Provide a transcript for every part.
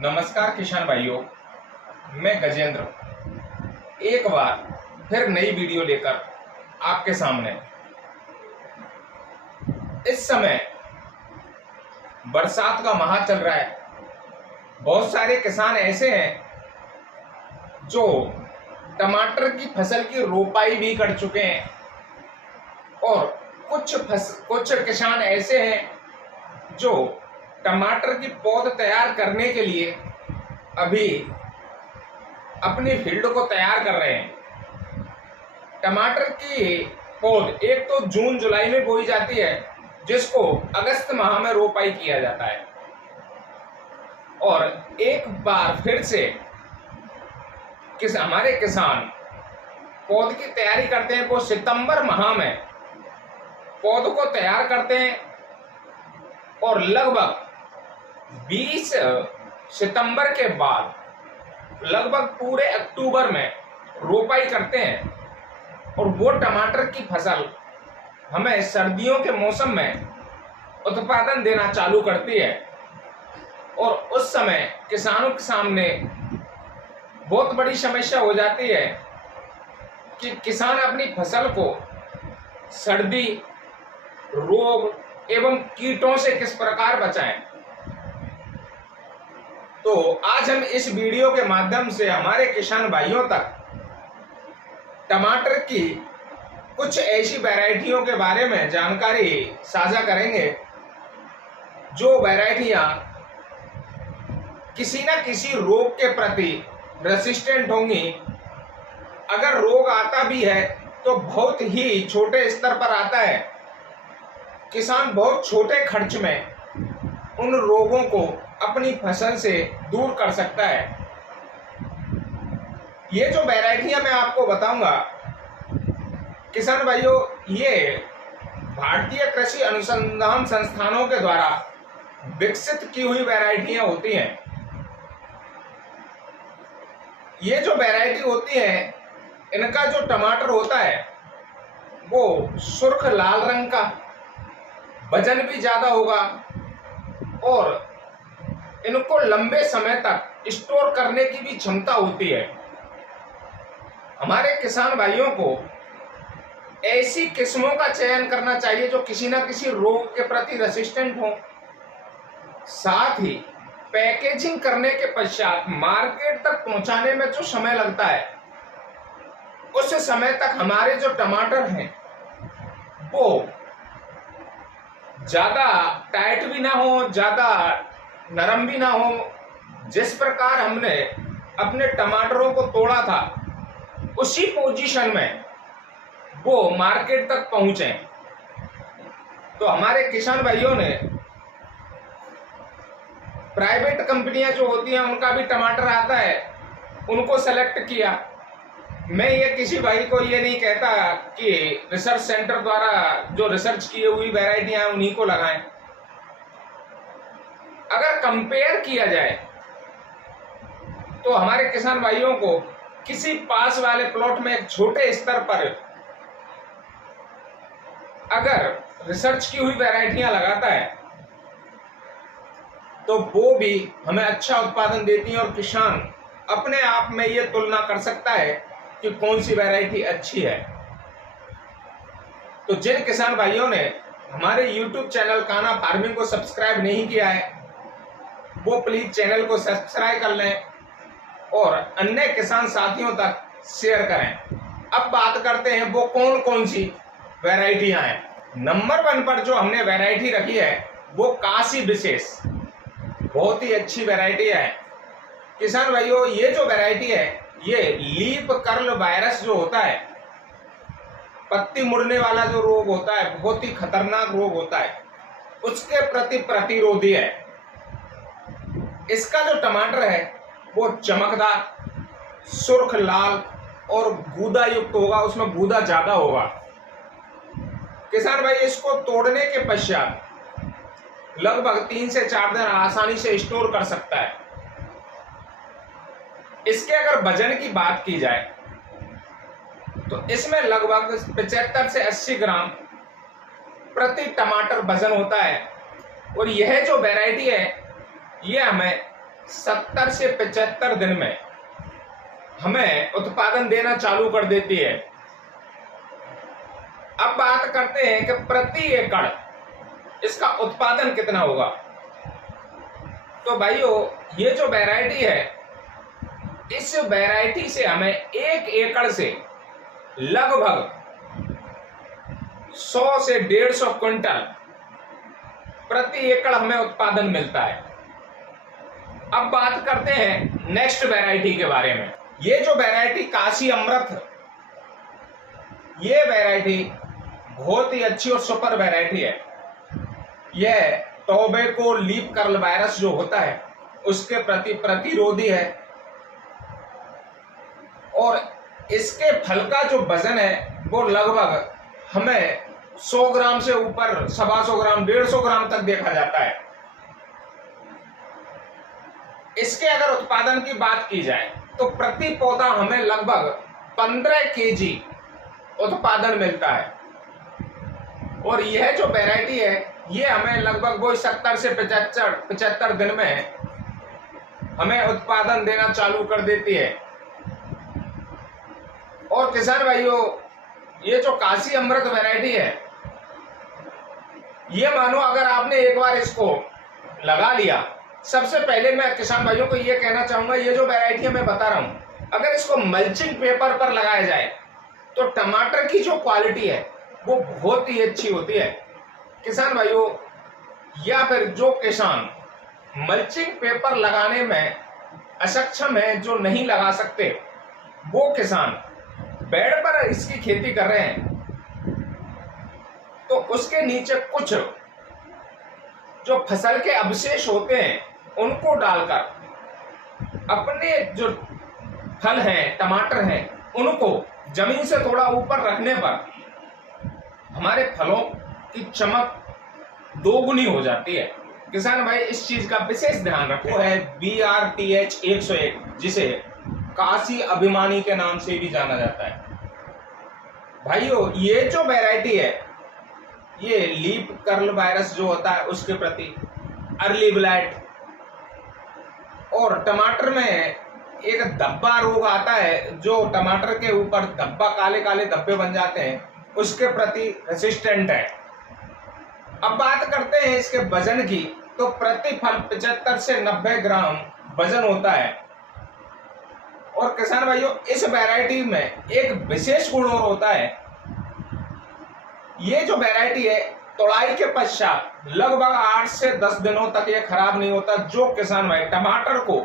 नमस्कार किसान भाइयों, मैं गजेंद्र एक बार फिर नई वीडियो लेकर आपके सामने। इस समय बरसात का माह चल रहा है। बहुत सारे किसान ऐसे हैं जो टमाटर की फसल की रोपाई भी कर चुके हैं और कुछ किसान ऐसे हैं जो टमाटर की पौध तैयार करने के लिए अभी अपनी फील्ड को तैयार कर रहे हैं। टमाटर की पौध एक तो जून जुलाई में बोई जाती है, जिसको अगस्त माह में रोपाई किया जाता है, और एक बार फिर से हमारे किसान पौध की तैयारी करते हैं। वो सितंबर माह में पौध को तैयार करते हैं और लगभग 20 सितंबर के बाद लगभग पूरे अक्टूबर में रोपाई करते हैं। और वो टमाटर की फसल हमें सर्दियों के मौसम में उत्पादन देना चालू करती है। और उस समय किसानों के सामने बहुत बड़ी समस्या हो जाती है कि किसान अपनी फसल को सर्दी, रोग एवं कीटों से किस प्रकार बचाएं। तो आज हम इस वीडियो के माध्यम से हमारे किसान भाइयों तक टमाटर की कुछ ऐसी वैरायटियों के बारे में जानकारी साझा करेंगे जो वैरायटियां किसी न किसी रोग के प्रति रेसिस्टेंट होंगी। अगर रोग आता भी है तो बहुत ही छोटे स्तर पर आता है। किसान बहुत छोटे खर्च में उन रोगों को अपनी फसल से दूर कर सकता है। ये जो वैरायटियां मैं आपको बताऊंगा किसान भाइयों, ये भारतीय कृषि अनुसंधान संस्थानों के द्वारा विकसित की हुई वैरायटियां होती हैं। ये जो वैरायटी होती है, इनका जो टमाटर होता है वो सुर्ख लाल रंग का, वजन भी ज्यादा होगा और इनको लंबे समय तक स्टोर करने की भी क्षमता होती है। हमारे किसान भाइयों को ऐसी किस्मों का चयन करना चाहिए जो किसी न किसी रोग के प्रति रेसिस्टेंट हो। साथ ही पैकेजिंग करने के पश्चात मार्केट तक पहुंचाने में जो समय लगता है, उस समय तक हमारे जो टमाटर हैं वो ज्यादा टाइट भी ना हो, ज्यादा नरम भी ना हो। जिस प्रकार हमने अपने टमाटरों को तोड़ा था, उसी पोजीशन में वो मार्केट तक पहुंचे। तो हमारे किसान भाइयों ने प्राइवेट कंपनियां जो होती हैं, उनका भी टमाटर आता है, उनको सेलेक्ट किया। मैं ये किसी भाई को ये नहीं कहता कि रिसर्च सेंटर द्वारा जो रिसर्च की हुई वैरायटियां हैं उन्हीं को लगाएं। अगर कंपेयर किया जाए तो हमारे किसान भाइयों को किसी पास वाले प्लॉट में एक छोटे स्तर पर अगर रिसर्च की हुई वैरायटियां लगाता है तो वो भी हमें अच्छा उत्पादन देती हैं, और किसान अपने आप में ये तुलना कर सकता है कि कौन सी वैरायटी अच्छी है। तो जिन किसान भाइयों ने हमारे YouTube चैनल कान्हा फार्मिंग को सब्सक्राइब नहीं किया है, वो प्लीज चैनल को सब्सक्राइब कर लें और अन्य किसान साथियों तक शेयर करें। अब बात करते हैं वो कौन कौन सी वैरायटियां हैं। नंबर 1 पर जो हमने वैरायटी रखी है वो काशी विशेष, बहुत ही अच्छी वैरायटी है। किसान भाइयों, ये जो वैरायटी है, ये लीफ कर्ल वायरस जो होता है, पत्ती मुड़ने वाला जो रोग होता है, बहुत ही खतरनाक रोग होता है, उसके प्रति प्रतिरोधी है। इसका जो टमाटर है वो चमकदार, सुर्ख लाल और गूदा युक्त होगा, उसमें गूदा ज्यादा होगा। किसान भाई, इसको तोड़ने के पश्चात लगभग 3 से 4 दिन आसानी से स्टोर कर सकता है। इसके अगर वजन की बात की जाए तो इसमें लगभग 75 से 80 ग्राम प्रति टमाटर वजन होता है। और यह जो वैरायटी है ये हमें 70 से 75 दिन में हमें उत्पादन देना चालू कर देती है। अब बात करते हैं कि प्रति एकड़ इसका उत्पादन कितना होगा। तो भाइयों, ये जो वैरायटी है, इस वैरायटी से हमें 1 एकड़ से लगभग 100 से 150 क्विंटल प्रति एकड़ हमें उत्पादन मिलता है। अब बात करते हैं नेक्स्ट वैरायटी के बारे में। ये जो वैरायटी काशी अमृत, ये वैरायटी बहुत ही अच्छी और सुपर वैरायटी है। यह टोबैको लीफ कर्ल वायरस जो होता है उसके प्रति प्रतिरोधी है और इसके फल का जो वजन है वो लगभग हमें 100 ग्राम से ऊपर, 125 ग्राम, 150 ग्राम तक देखा जाता है। इसके अगर उत्पादन की बात की जाए तो प्रति पौधा हमें लगभग 15 केजी उत्पादन मिलता है और यह जो वैरायटी है ये हमें लगभग वो 70 से 75 दिन में हमें उत्पादन देना चालू कर देती है। और किसान भाइयों, ये जो काशी अमृत वैरायटी है, ये मानो अगर आपने एक बार इसको लगा लिया, सबसे पहले मैं किसान भाइयों को ये कहना चाहूंगा, ये जो वैरायटी मैं बता रहा हूं, अगर इसको मल्चिंग पेपर पर लगाया जाए तो टमाटर की जो क्वालिटी है वो बहुत ही अच्छी होती है। किसान भाइयों, या फिर जो किसान मल्चिंग पेपर लगाने में असक्षम है, जो नहीं लगा सकते, वो किसान बेड पर इसकी खेती कर रहे हैं, तो उसके नीचे कुछ जो फसल के अवशेष होते हैं उनको डालकर अपने जो फल हैं, टमाटर हैं, उनको जमीन से थोड़ा ऊपर रखने पर हमारे फलों की चमक दोगुनी हो जाती है। किसान भाई, इस चीज का विशेष ध्यान रखो। है BRTH 101, जिसे काशी अभिमानी के नाम से भी जाना जाता है। भाइयों, ये जो वैरायटी है, ये लीफ कर्ल वायरस जो होता है उसके प्रति, अर्ली ब्लाइट और टमाटर में एक धब्बा रोग आता है, जो टमाटर के ऊपर धब्बा, काले काले धब्बे बन जाते हैं, उसके प्रति रेसिस्टेंट है। अब बात करते हैं इसके वजन की, तो प्रति फल 75 से 90 ग्राम वजन होता है। और किसान भाइयों, इस वैरायटी में एक विशेष गुण और होता है, ये जो वैरायटी है तोड़ाई के पश्चात लगभग 8 से 10 दिनों तक ये खराब नहीं होता। जो किसान भाई टमाटर को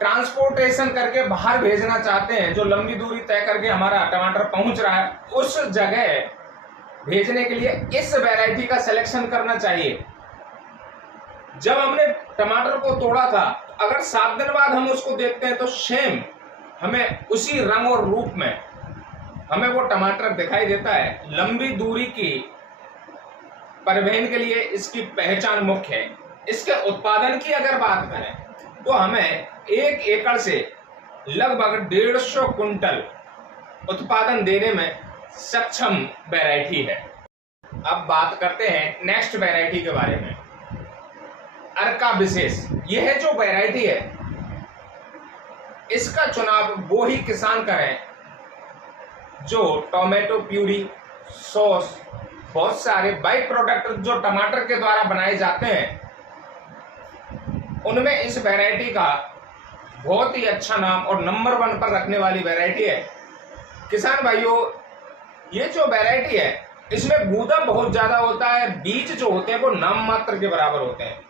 ट्रांसपोर्टेशन करके बाहर भेजना चाहते हैं, जो लंबी दूरी तय करके हमारा टमाटर पहुंच रहा है, उस जगह भेजने के लिए इस वैरायटी का सिलेक्शन करना चाहिए। जब हमने टमाटर को तोड़ा था, अगर 7 दिन बाद हम उसको देखते हैं तो सेम हमें उसी रंग और रूप में हमें वो टमाटर दिखाई देता है। लंबी दूरी की परिवहन के लिए इसकी पहचान मुख्य है। इसके उत्पादन की अगर बात करें तो हमें 1 एकड़ से लगभग 150 कुंटल उत्पादन देने में सक्षम वैरायटी है। अब बात करते हैं नेक्स्ट वैरायटी के बारे में, अर्का विशेष। यह जो वैरायटी है, इसका चुनाव वो ही किसान करें जो टोमेटो प्यूरी, सॉस, बहुत सारे बाई प्रोडक्ट जो टमाटर के द्वारा बनाए जाते हैं, उनमें इस वैरायटी का बहुत ही अच्छा नाम और नंबर 1 पर रखने वाली वैरायटी है। किसान भाइयों, ये जो वैरायटी है इसमें गूदा बहुत ज्यादा होता है, बीज जो होते हैं वो नाम मात्र के बराबर होते हैं,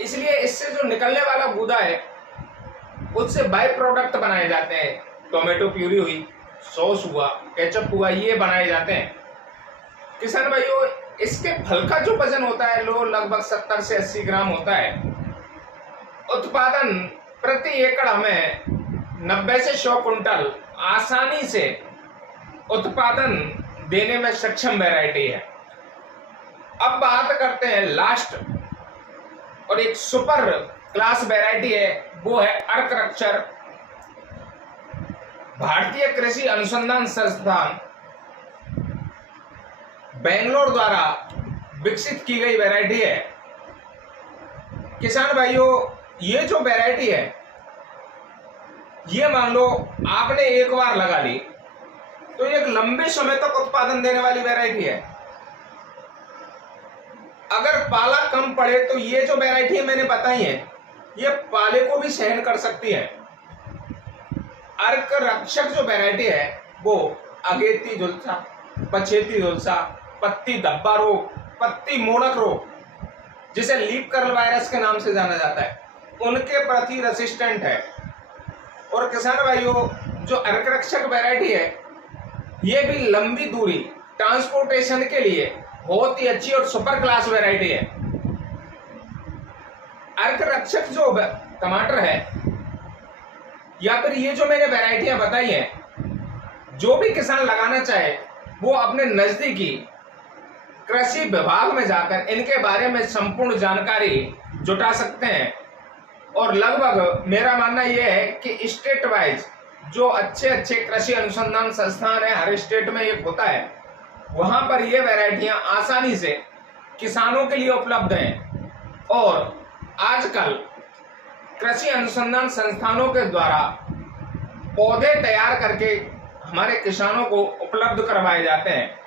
इसलिए इससे जो निकलने वाला गूदा है उससे बाई प्रोडक्ट बनाए जाते हैं। टोमेटो प्यूरी हुई, सॉस हुआ, केचप हुआ, ये बनाए जाते हैं। किसान भाइयों, इसके फल का जो वजन होता है लो लगभग 70 से 80 ग्राम होता है। उत्पादन प्रति एकड़ हमें 90 से 100 कुंटल आसानी से उत्पादन देने में सक्षम वैरायटी है। अब बात करते हैं लास्ट और एक सुपर क्लास वैरायटी है, वो है अर्करक्षर। भारतीय कृषि अनुसंधान संस्थान बेंगलोर द्वारा विकसित की गई वैरायटी है। किसान भाइयों, ये जो वैरायटी है, ये मान लो आपने एक बार लगा ली तो एक लंबे समय तक उत्पादन देने वाली वैरायटी है। अगर पाला कम पड़े तो ये जो वैरायटी मैंने बताई है, ये पाले को भी सहन कर सकती है। अर्क रक्षक जो वैरायटी है वो अगेती झुलसा, पछेती झुलसा, पत्ती धब्बा रोग, पत्ती मोड़क रोग, जिसे लीफ कर्ल वायरस के नाम से जाना जाता है, उनके प्रति रेसिस्टेंट है। और किसान भाइयों, जो अर्क रक्षक वैरायटी है, ये भी लंबी दूरी ट्रांसपोर्टेशन के लिए बहुत ही अच्छी और सुपर क्लास वैरायटी है। अर्क रक्षक जो टमाटर है या फिर ये जो मैंने वैरायटियां बताई हैं, जो भी किसान लगाना चाहे वो अपने नजदीकी कृषि विभाग में जाकर इनके बारे में संपूर्ण जानकारी जुटा सकते हैं। और लगभग मेरा मानना यह है कि स्टेट वाइज जो अच्छे अच्छे कृषि अनुसंधान संस्थान है, हर स्टेट में एक होता है, वहां पर ये वैरायटियां आसानी से किसानों के लिए उपलब्ध हैं। और आजकल कृषि अनुसंधान संस्थानों के द्वारा पौधे तैयार करके हमारे किसानों को उपलब्ध करवाए जाते हैं।